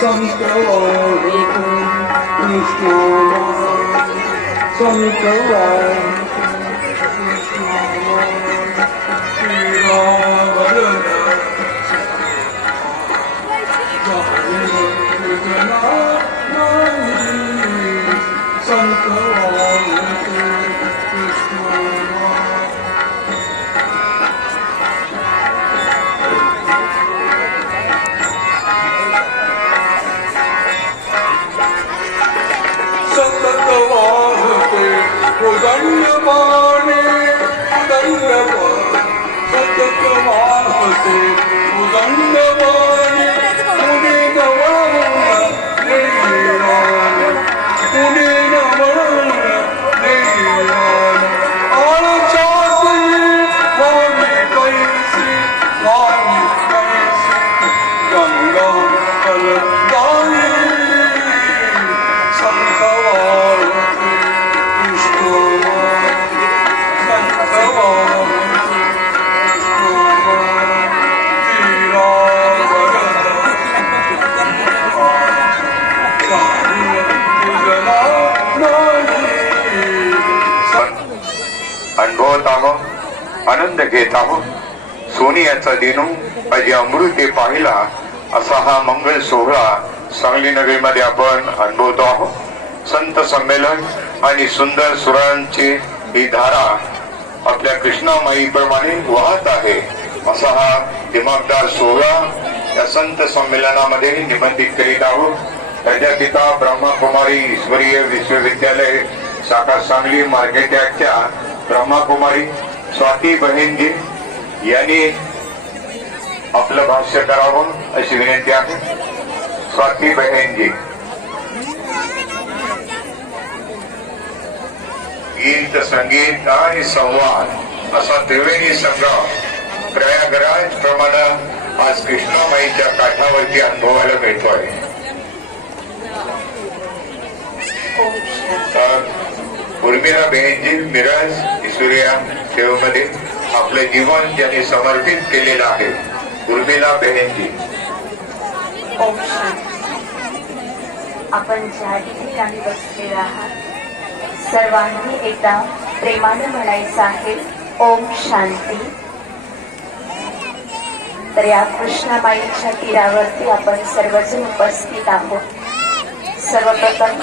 Sonic around, Sonic around, don't go. आपण अनुभवत आहोत आनंद घेत आहोत. सोनी याचा दिनू अजी अमृते पाहिला असा हा मंगल सोहळा सांगली नगरीमध्ये आपण अनुभवतो आहोत. संत संमेलन आणि सुंदर सुरांची ही धारा आपल्या कृष्णामाईप्रमाणे वाहत आहे असा हा दिमागदार सोहळा या संत संमेलनामध्ये निबंधित करीत आहोत. त्याच्या पिता ब्रह्माकुमारी ईश्वरीय विश्वविद्यालय शाखा सांगली मार्केट यार्डच्या ब्रह्माकुमारी स्वाती बहिणजी यांनी आपलं भाष्य करावं अशी विनंती आहे. स्वाती बहिणजी. गीत संगीत आणि संवाद असा त्रिवेणी संग्राम प्रयागराज प्रमाणे आज कृष्णामाईच्या काठावरती अनुभवायला मिळतोय. तर उर्मिला बेनजी मिराज ईश्वरिया सेवेमध्ये आपलं जीवन ज्यांनी समर्पित केलेलं आहे. उर्मिला बेनजी. आपण ज्या ठिकाणी बसलेला आहात सर्वांनी एकदा प्रेमाने म्हणायचं आहे ओम शांती. तर या कृष्णाबाईच्या तीरावरती आपण सर्वजण उपस्थित आहोत. सर्वप्रथम